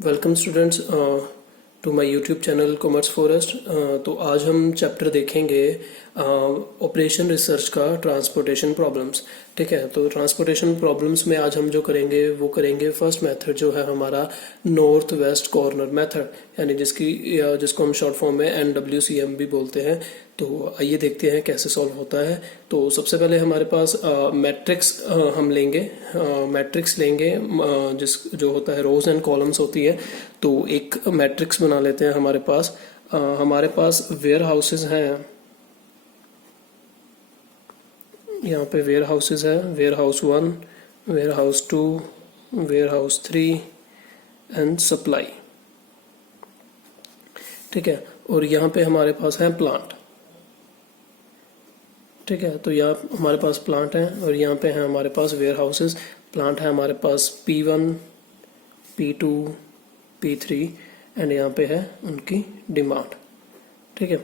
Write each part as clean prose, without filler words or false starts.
Welcome students to my YouTube channel commerce forest. तो आज हम चैप्टर देखेंगे ऑपरेशन रिसर्च का ट्रांसपोर्टेशन प्रॉब्लम्स। ठीक है, तो ट्रांसपोर्टेशन प्रॉब्लम्स में आज हम जो करेंगे वो करेंगे फर्स्ट मेथड जो है हमारा नॉर्थ वेस्ट कॉर्नर मेथड, यानी जिसको हम शॉर्ट फॉर्म में NWCM भी बोलते हैं। तो आइए देखते हैं कैसे सॉल्व होता है। तो सबसे पहले हमारे पास मैट्रिक्स हम लेंगे, मैट्रिक्स लेंगे जो होता है रोज एंड कॉलम्स होती है। तो एक मैट्रिक्स बना लेते हैं। हमारे पास वेयर हाउसेज हैं, यहाँ पे वेयर हाउसेज है, warehouse 1, warehouse 2, warehouse 3 and supply. ठीक है, और यहाँ पे हमारे पास है प्लांट। ठीक है, तो यहाँ हमारे पास प्लांट है और यहाँ पे है हमारे पास वेयर हाउसेज। प्लांट है हमारे पास P1, P2, P3 एंड यहाँ पे है उनकी डिमांड। ठीक है,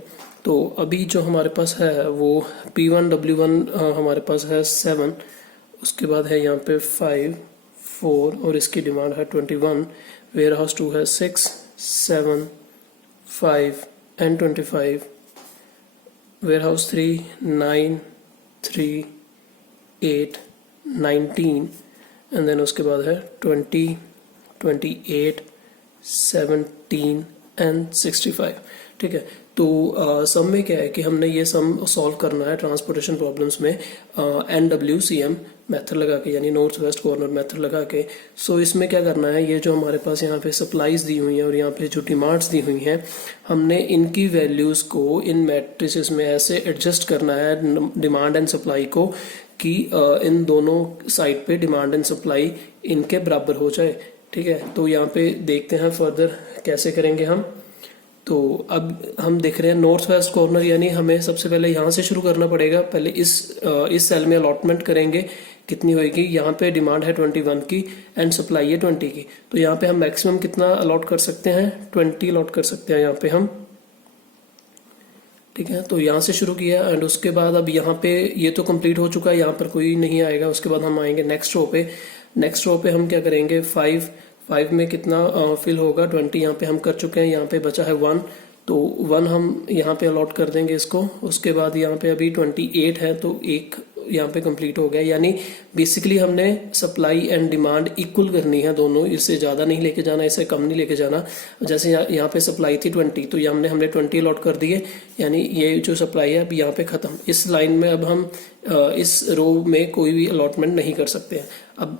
तो अभी जो हमारे पास है वो P1 W1 हमारे पास है 7, उसके बाद है यहाँ पे 5, 4 और इसकी डिमांड है 21। वेयर हाउस 2 है 6, 7, 5 and 25। Warehouse 3 9, 3, 8, 19 and then उसके बाद है 20, 28, 17 एंड 65। ठीक है, तो सम में क्या है कि हमने ये सम सॉल्व करना है ट्रांसपोर्टेशन प्रॉब्लम्स में NWCM मेथड लगा के, यानी नॉर्थ वेस्ट कॉर्नर मेथड लगा के। सो इसमें क्या करना है, ये जो हमारे पास यहाँ पे सप्लाईज दी हुई हैं और यहाँ पे जो डिमांड्स दी हुई हैं, हमने इनकी वैल्यूज को इन मैट्रिसेस में ऐसे एडजस्ट करना है डिमांड एंड सप्लाई को कि इन दोनों साइड पे डिमांड एंड सप्लाई इनके बराबर हो जाए। ठीक है, तो यहाँ पे देखते हैं फर्दर कैसे करेंगे हम। तो अब हम देख रहे हैं नॉर्थ वेस्ट कॉर्नर, यानी हमें सबसे पहले यहाँ से शुरू करना पड़ेगा। पहले इस सेल में अलॉटमेंट करेंगे, कितनी होएगी। यहाँ पे डिमांड है 21 की एंड सप्लाई है 20 की। तो यहाँ पे हम मैक्सिमम कितना अलॉट कर सकते हैं, 20 अलॉट कर सकते हैं यहाँ पे हम। ठीक है, तो यहाँ से शुरू किया एंड उसके बाद अब यहाँ पे ये तो कंप्लीट हो चुका है, यहाँ पर कोई नहीं आएगा। उसके बाद हम आएंगे नेक्स्ट रो पे। नेक्स्ट रो पे हम क्या करेंगे, 5 में कितना फिल होगा, 20 यहाँ पे हम कर चुके हैं। यहाँ पे बचा है 1, तो 1 हम यहाँ पे अलॉट कर देंगे इसको। उसके बाद यहाँ पे अभी 28 है, तो एक यहाँ पे कंप्लीट हो गया। यानी बेसिकली हमने सप्लाई एंड डिमांड इक्वल करनी है दोनों, इससे ज़्यादा नहीं लेके जाना, इससे कम नहीं लेके जाना। जैसे यहाँ पे सप्लाई थी 20, तो यहाँ हमने 20 अलॉट कर दिए, यानी ये जो सप्लाई है अब यहाँ पे ख़त्म। इस लाइन में अब हम इस रो में कोई भी अलॉटमेंट नहीं कर सकते हैं। अब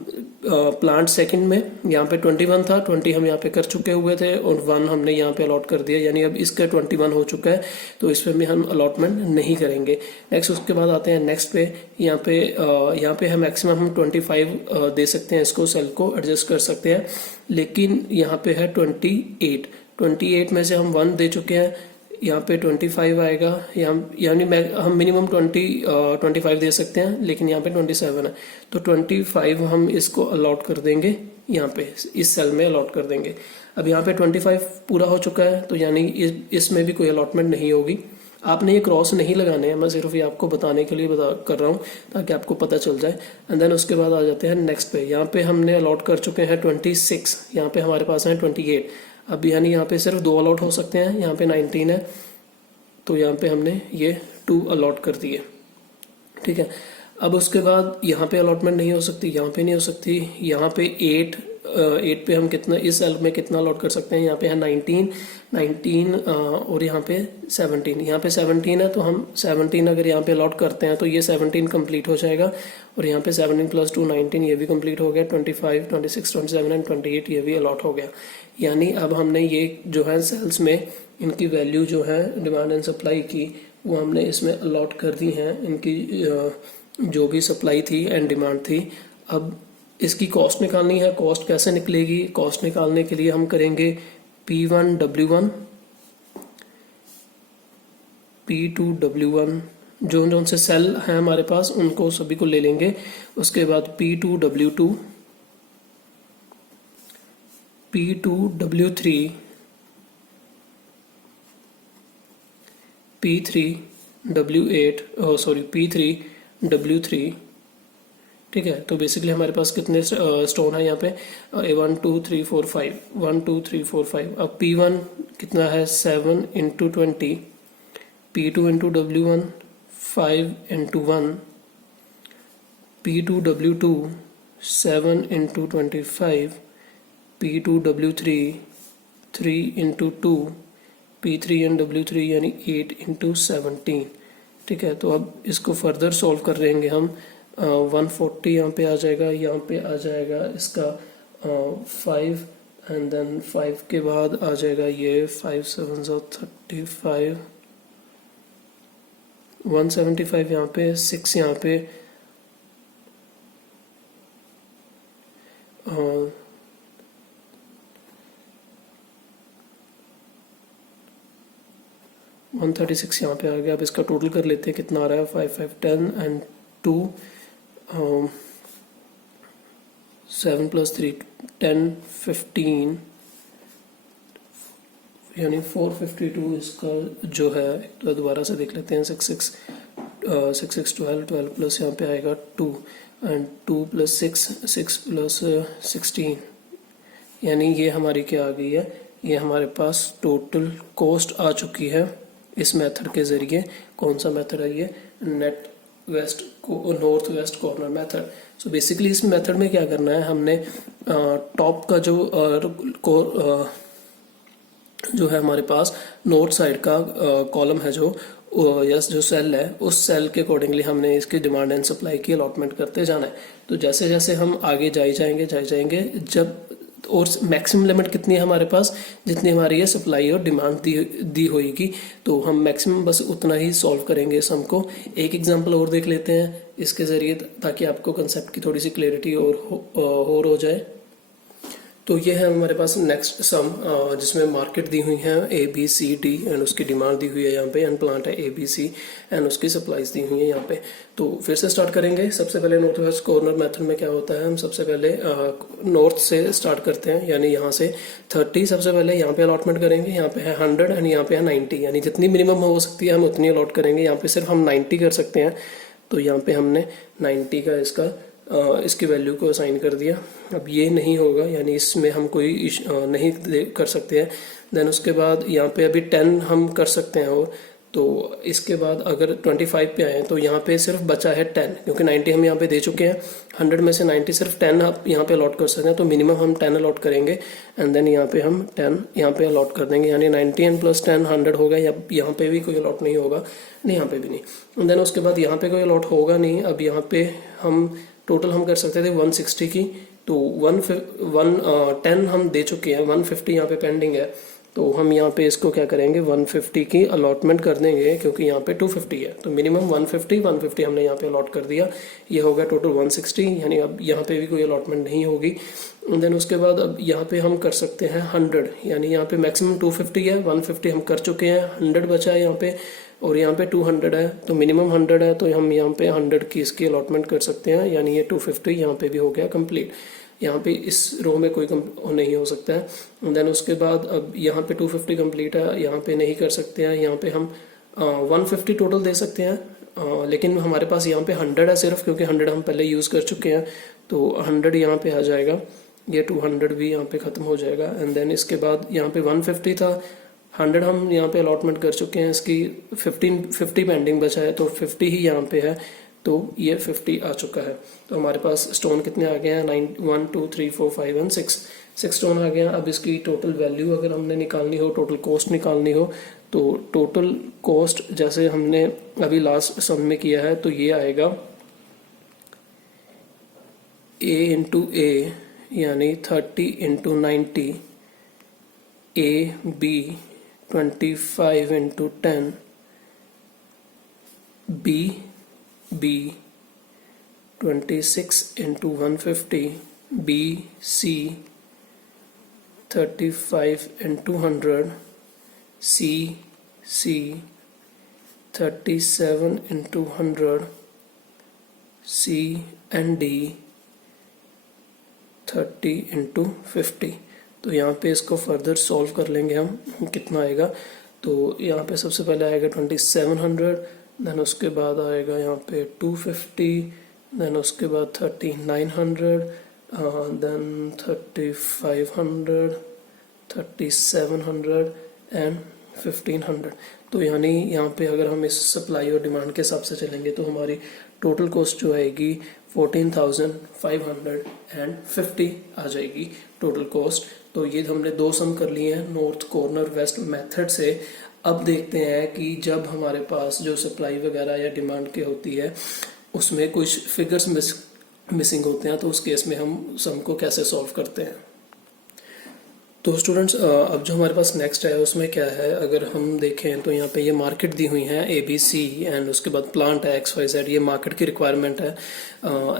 प्लांट सेकंड में यहाँ पे 21 था, 20 हम यहाँ पे कर चुके हुए थे और 1 हमने यहाँ पे अलॉट कर दिया, यानी अब इसका 21 हो चुका है, तो इसमें भी हम अलॉटमेंट नहीं करेंगे। नेक्स्ट उसके बाद आते हैं नेक्स्ट पे। यहाँ पे हम मैक्सिमम हम 25 दे सकते हैं, इसको सेल को एडजस्ट कर सकते हैं। लेकिन यहाँ पे है 28 में से हम 1 दे चुके हैं, यहाँ पे 25 आएगा, यानी हम मिनिमम 25 दे सकते हैं, लेकिन यहाँ पे 27 है, तो 25 हम इसको अलॉट कर देंगे, यहाँ पे इस सेल में अलॉट कर देंगे। अब यहाँ पे 25 पूरा हो चुका है, तो यानी इसमें भी कोई अलॉटमेंट नहीं होगी। आपने ये क्रॉस नहीं लगाने हैं, मैं सिर्फ ये आपको बताने के लिए कर रहा हूँ ताकि आपको पता चल जाए। एंड देन उसके बाद आ जाते हैं नेक्स्ट पे। यहाँ पे हमने अलॉट कर चुके हैं 26, यहाँ पे हमारे पास है 28। अब यानी यहाँ पे सिर्फ 2 अलॉट हो सकते हैं, यहाँ पे 19 है, तो यहाँ पे हमने ये 2 अलॉट कर दिए। ठीक है, अब उसके बाद यहाँ पे अलॉटमेंट नहीं हो सकती, यहाँ पे नहीं हो सकती। यहाँ पे 8 पे हम कितना, इस सेल में कितना अलॉट कर सकते हैं, यहाँ पे है 19 और यहाँ पे 17। यहाँ पे 17 है, तो हम 17 अगर यहाँ पे अलॉट करते हैं तो ये 17 कंप्लीट हो जाएगा, और यहाँ पे 17 + 2 19, ये भी कंप्लीट हो गया। 25, 26, 27 एंड 28 ये भी अलॉट हो गया। यानी अब हमने ये जो है सेल्स में इनकी वैल्यू जो है डिमांड एंड सप्लाई की, वो हमने इसमें अलॉट कर दी हैं, इनकी जो भी सप्लाई थी एंड डिमांड थी। अब इसकी कॉस्ट निकालनी है। कॉस्ट कैसे निकलेगी, कॉस्ट निकालने के लिए हम करेंगे P1 W1, P2 W1, जो से सेल हैं हमारे पास उनको सभी को ले लेंगे। उसके बाद P2 W2, P2 W3, P3 W3, ठीक है। तो बेसिकली हमारे पास कितने स्टोन है यहाँ पे, 1 2 3 4 5, 1 2 3 4 5। अब P1 कितना है 7 into 20, P2 into W1 5 into 1, P2 W2 7 into 25, P2 W3 3 into 2, P3 and W3 यानी 8 इंटू 17। ठीक है। तो अब इसको फर्दर सॉल्व कर लेंगे हम। 140 यहाँ पे आ जाएगा, यहाँ पे आ जाएगा इसका 5 एंड देन 5 के बाद आ जाएगा ये 5 7 35, 175 यहाँ पे, 6 यहाँ पे, 136 यहाँ पे आ गया। अब इसका टोटल कर लेते हैं कितना आ रहा है, 5 5 10 एंड 2 7 प्लस 3 10 15 यानी 452 इसका जो है। तो दोबारा से देख लेते हैं, 6 6 12 12 प्लस यहाँ पे आएगा 2 एंड 2 प्लस 6 6 प्लस 16 यानी ये हमारी क्या आ गई है, ये हमारे पास टोटल कॉस्ट आ चुकी है इस मेथड के ज़रिए। कौन सा मेथड है ये, नेट वेस्ट को north west corner method. So basically इस मेथड में क्या करना है, हमने टॉप का जो है हमारे पास नॉर्थ साइड का कॉलम है जो यस जो सेल है, उस सेल के अकॉर्डिंगली हमने इसकी डिमांड एंड सप्लाई की अलॉटमेंट करते जाना है। तो जैसे जैसे हम आगे जाएंगे जब और मैक्सिमम लिमिट कितनी है हमारे पास, जितनी हमारी ये सप्लाई और डिमांड दी होगी, तो हम मैक्सिमम बस उतना ही सॉल्व करेंगे सम को। एक एग्जांपल और देख लेते हैं इसके ज़रिए, ताकि आपको कंसेप्ट की थोड़ी सी क्लैरिटी और हो जाए। तो ये है हमारे पास नेक्स्ट सम, जिसमें मार्केट दी हुई है ABCD एंड उसकी डिमांड दी हुई है यहाँ पे, एंड प्लांट है ABC एंड उसकी सप्लाईज दी हुई है यहाँ पे। तो फिर से स्टार्ट करेंगे। सबसे पहले नॉर्थ वेस्ट कॉर्नर मेथड में क्या होता है, हम सबसे पहले नॉर्थ से स्टार्ट करते हैं, यानी यहाँ से 30 सबसे पहले यहाँ पे अलॉटमेंट करेंगे। यहाँ पे है 100 एंड यहाँ पे है 90, यानी जितनी मिनिमम हो सकती है हम उतनी अलॉट करेंगे। यहाँ पे सिर्फ हम 90 कर सकते हैं, तो यहाँ पे हमने 90 का इसकी वैल्यू को असाइन कर दिया। अब ये नहीं होगा, यानी इसमें हम कोई नहीं कर सकते हैं। देन उसके बाद यहाँ पे अभी 10 हम कर सकते हैं, और तो इसके बाद अगर 25 पे आए तो यहाँ पे सिर्फ बचा है 10, क्योंकि 90 हम यहाँ पे दे चुके हैं। 100 में से 90 सिर्फ 10 आप यहाँ पे अलॉट कर सकते हैं, तो मिनिमम हम 10 अलॉट करेंगे एंड देन यहाँ पे हम 10 यहाँ पे अलॉट कर देंगे, यानी 90 एंड प्लस 10 100 होगा। या यहाँ पे भी कोई अलॉट नहीं होगा, नहीं यहाँ पे भी नहीं। एंड देन उसके बाद यहाँ पे कोई अलॉट होगा नहीं। अब यहाँ पे हम टोटल हम कर सकते थे 160 की, तो 10 हम दे चुके हैं, 150 यहाँ पे पेंडिंग है। तो हम यहाँ पे इसको क्या करेंगे, 150 की अलॉटमेंट कर देंगे, क्योंकि यहाँ पे 250 है, तो मिनिमम 150 हमने यहाँ पे अलॉट कर दिया। ये हो गया टोटल 160, यानी अब यहाँ पे भी कोई अलॉटमेंट नहीं होगी। देन उसके बाद अब यहाँ पे हम कर सकते हैं 100, यानी यहाँ पे मैक्सिमम 250 है, 150 हम कर चुके हैं, 100 बचा है यहाँ पे, और यहाँ पे 200 है, तो मिनिमम 100 है, तो हम यहाँ पे 100 की इसकी अलॉटमेंट कर सकते हैं, यानी ये 250 यहाँ पे भी हो गया कंप्लीट। यहाँ पे इस रो में कोई नहीं हो सकता है। देन उसके बाद अब यहाँ पे 250 कंप्लीट है, यहाँ पे नहीं कर सकते हैं। यहाँ पे हम 150 टोटल दे सकते हैं, लेकिन हमारे पास यहाँ पे 100 है सिर्फ, क्योंकि 100 हम पहले यूज़ कर चुके हैं, तो 100 यहाँ पे आ जाएगा। ये 200 भी यहाँ पे ख़त्म हो जाएगा। एंड देन इसके बाद यहाँ पे 150 था, 100 हम यहाँ पे अलॉटमेंट कर चुके हैं, इसकी 50 पेंडिंग बचा है, तो 50 ही यहाँ पे है, तो ये 50 आ चुका है। तो हमारे पास स्टोन कितने आ गए हैं, 1 2 3 4 5 एंड 6 स्टोन आ गए हैं। अब इसकी टोटल वैल्यू अगर हमने निकालनी हो, टोटल कॉस्ट निकालनी हो, तो टोटल कॉस्ट जैसे हमने अभी लास्ट सम में किया है, तो ये आएगा A इंटू A, यानी 30 into 90, A B 25 into 10, B 26 into 150, B C 35 into 100, C 37 into 100, C and D 30 into 50। तो यहाँ पे इसको फर्दर सॉल्व कर लेंगे हम, कितना आएगा। तो यहाँ पे सबसे पहले आएगा 2700, देन उसके बाद आएगा यहाँ पे 250, देन उसके बाद 3900, देन 3500, 3700 एंड 1500। तो यानी यहाँ पे अगर हम इस सप्लाई और डिमांड के हिसाब से चलेंगे तो हमारी टोटल कॉस्ट जो आएगी 14,550 आ जाएगी टोटल कॉस्ट। तो ये हमने दो सम कर लिए हैं नॉर्थ कॉर्नर वेस्ट मेथड से। अब देखते हैं कि जब हमारे पास जो सप्लाई वगैरह या डिमांड के होती है उसमें कुछ फिगर्स मिसिंग होते हैं तो उस केस में हम सम को कैसे सॉल्व करते हैं। तो स्टूडेंट्स अब जो हमारे पास नेक्स्ट है उसमें क्या है, अगर हम देखें तो यहाँ पे ये मार्केट दी हुई है ABC एंड उसके बाद प्लांट है XYZ, ये मार्केट की रिक्वायरमेंट है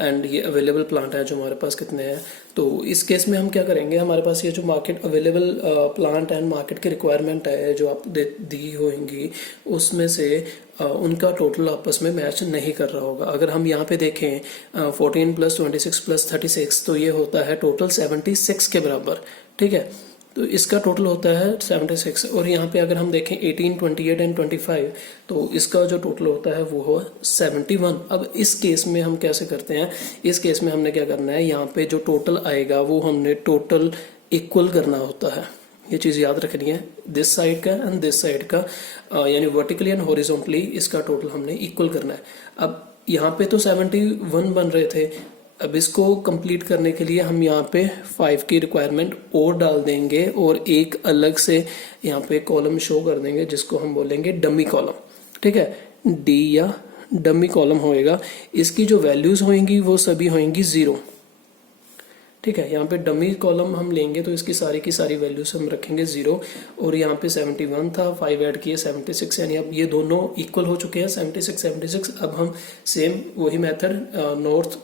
एंड ये अवेलेबल प्लांट है जो हमारे पास कितने हैं। तो इस केस में हम क्या करेंगे, हमारे पास ये जो market available plant and market की रिक्वायरमेंट है जो आप दी होंगी उसमें से उनका टोटल आपस में मैच नहीं कर रहा होगा। अगर हम यहाँ पे देखें 14 + 26 + 36 तो ये होता है टोटल 76 के बराबर, ठीक है। तो इसका टोटल होता है 76 और यहाँ पे अगर हम देखें 18, 28 एंड 25 तो इसका जो टोटल होता है वो हो 71। अब इस केस में हम कैसे करते हैं, इस केस में हमने क्या करना है, यहाँ पे जो टोटल आएगा वो हमने टोटल इक्वल करना होता है। ये चीज़ याद रखनी है, दिस साइड का एंड दिस साइड का यानी वर्टिकली एंड हॉरिजॉन्टली इसका टोटल हमने इक्वल करना है। अब यहाँ पे तो 71 बन रहे थे, अब इसको कंप्लीट करने के लिए हम यहाँ पे 5 की रिक्वायरमेंट और डाल देंगे और एक अलग से यहाँ पे कॉलम शो कर देंगे जिसको हम बोलेंगे डमी कॉलम, ठीक है। डी या डमी कॉलम होएगा, इसकी जो वैल्यूज होंगी वो सभी होंगी 0, ठीक है। यहाँ पे डमी कॉलम हम लेंगे तो इसकी सारी की सारी वैल्यूज हम रखेंगे 0 और यहाँ पे 71 था, 5 ऐड किए 76, यानी अब ये दोनों इक्वल हो चुके हैं 76। अब हम सेम वही method north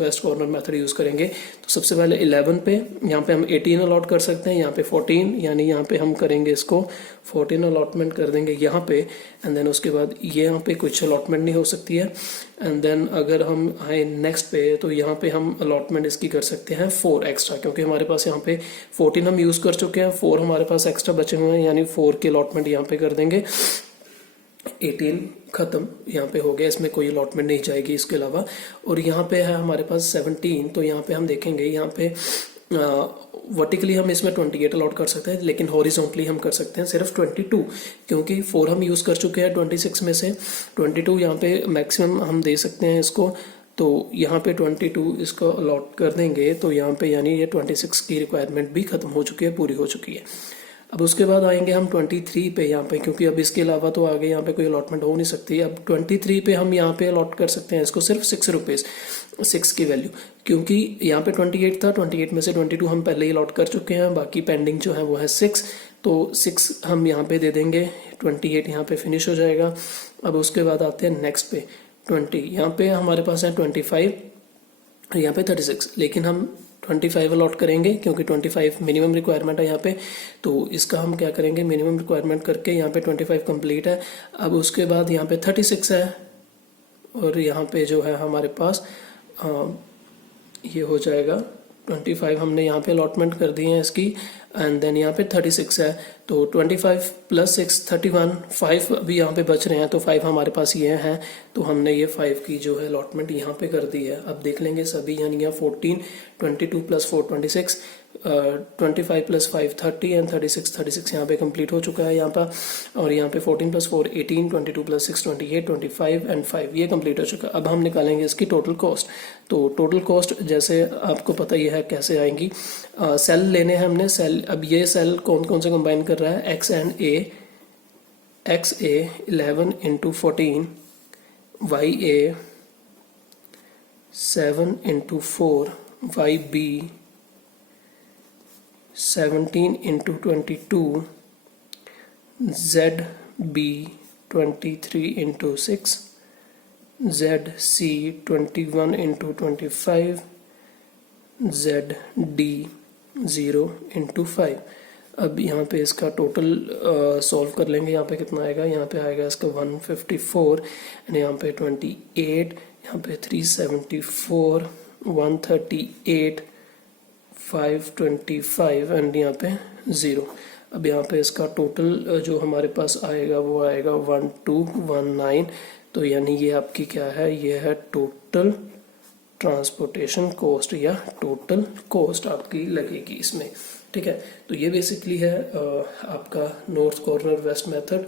west corner method use करेंगे। तो सबसे पहले 11 पे यहाँ पे हम 18 अलॉट कर सकते हैं, यहाँ पे 14 यानी यहाँ पे हम करेंगे इसको 14 अलॉटमेंट कर देंगे यहाँ पे एंड देन उसके बाद ये यहाँ पे कुछ अलॉटमेंट नहीं हो सकती है। एंड देन अगर हम आए नेक्स्ट पे तो यहाँ पे हम अलॉटमेंट इसकी कर सकते हैं 4 एक्स्ट्रा, क्योंकि हमारे पास यहाँ पे 14 हम यूज़ कर चुके हैं, 4 हमारे पास एक्स्ट्रा बचे हुए हैं यानी 4 के अलॉटमेंट यहाँ पे कर देंगे। 18 खत्म यहाँ पे हो गया, इसमें कोई अलॉटमेंट नहीं जाएगी इसके अलावा। और यहाँ पे है हमारे पास 17, तो यहाँ पे हम देखेंगे यहाँ पे वर्टिकली हम इसमें 28 अलॉट कर सकते हैं लेकिन हॉरिजॉन्टली हम कर सकते हैं सिर्फ 22, क्योंकि 4 हम यूज़ कर चुके हैं 26 में से 22 यहाँ पे मैक्सिमम हम दे सकते हैं इसको। तो यहाँ पे 22 इसको अलॉट कर देंगे तो यहाँ पे यानी ये 26 की रिक्वायरमेंट भी खत्म हो चुकी है, पूरी हो चुकी है। अब उसके बाद आएंगे हम 23 पे यहाँ पे, क्योंकि अब इसके अलावा तो आगे यहाँ पे कोई अलॉटमेंट हो नहीं सकती। अब 23 पे हम यहाँ पे अलॉट कर सकते हैं इसको सिर्फ 6 रुपीज़, 6 की वैल्यू, क्योंकि यहाँ पे 28 था, 28 में से 22 हम पहले ही अलॉट कर चुके हैं, बाकी पेंडिंग जो है वो है 6, तो 6 हम यहाँ पे दे देंगे, 28 यहाँ पे फिनिश हो जाएगा। अब उसके बाद आते हैं नेक्स्ट पे 20, यहाँ पे हमारे पास है 25 और यहाँ पे 36, लेकिन हम 25 अलॉट करेंगे क्योंकि 25 मिनिमम रिक्वायरमेंट है यहाँ पे। तो इसका हम क्या करेंगे, मिनिमम रिक्वायरमेंट करके यहाँ पे 25 कंप्लीट है। अब उसके बाद यहाँ पे 36 है और यहाँ पे जो है हमारे पास ये हो जाएगा 25 हमने यहाँ पे अलॉटमेंट कर दी है इसकी एंड देन यहाँ पे 36 है। तो 25 + 6 31, 5 अभी यहाँ पे बच रहे हैं तो 5 हमारे पास ये हैं, तो हमने ये 5 की जो है अलॉटमेंट यहाँ पे कर दी है। अब देख लेंगे सभी, यानी यहाँ 14, 22 + 4 26, 25 + 5 30 एंड 36 यहाँ पे कंप्लीट हो चुका है यहाँ पर। और यहाँ पे 14 + 4 18, 22 + 6 28, 25 एंड 5 ये कंप्लीट हो चुका है। अब हम निकालेंगे इसकी टोटल कॉस्ट। तो टोटल कॉस्ट जैसे आपको पता ही है कैसे आएंगी, सेल लेने हैं हमने सेल। अब ये सेल कौन कौन से कंबाइन कर रहा है, X and A, XA 11 × 14, YA 7 × 4, YB 17 × 22, ZB 23 × 6, ZC 21 × 25, ZD 0 × 5। अब यहाँ पे इसका टोटल सॉल्व कर लेंगे, यहाँ पे कितना आएगा, यहाँ पे आएगा इसका 154 एंड यहाँ पे 28, यहाँ पे 374, 138, 525 एंड यहाँ पे 0। अब यहाँ पे इसका टोटल जो हमारे पास आएगा वो आएगा 1219, तो यानी ये आपकी क्या है, ये है टोटल ट्रांसपोर्टेशन कॉस्ट या टोटल कॉस्ट आपकी लगेगी इसमें। ठीक है, तो ये बेसिकली है आपका नॉर्थ कॉर्नर वेस्ट मेथड।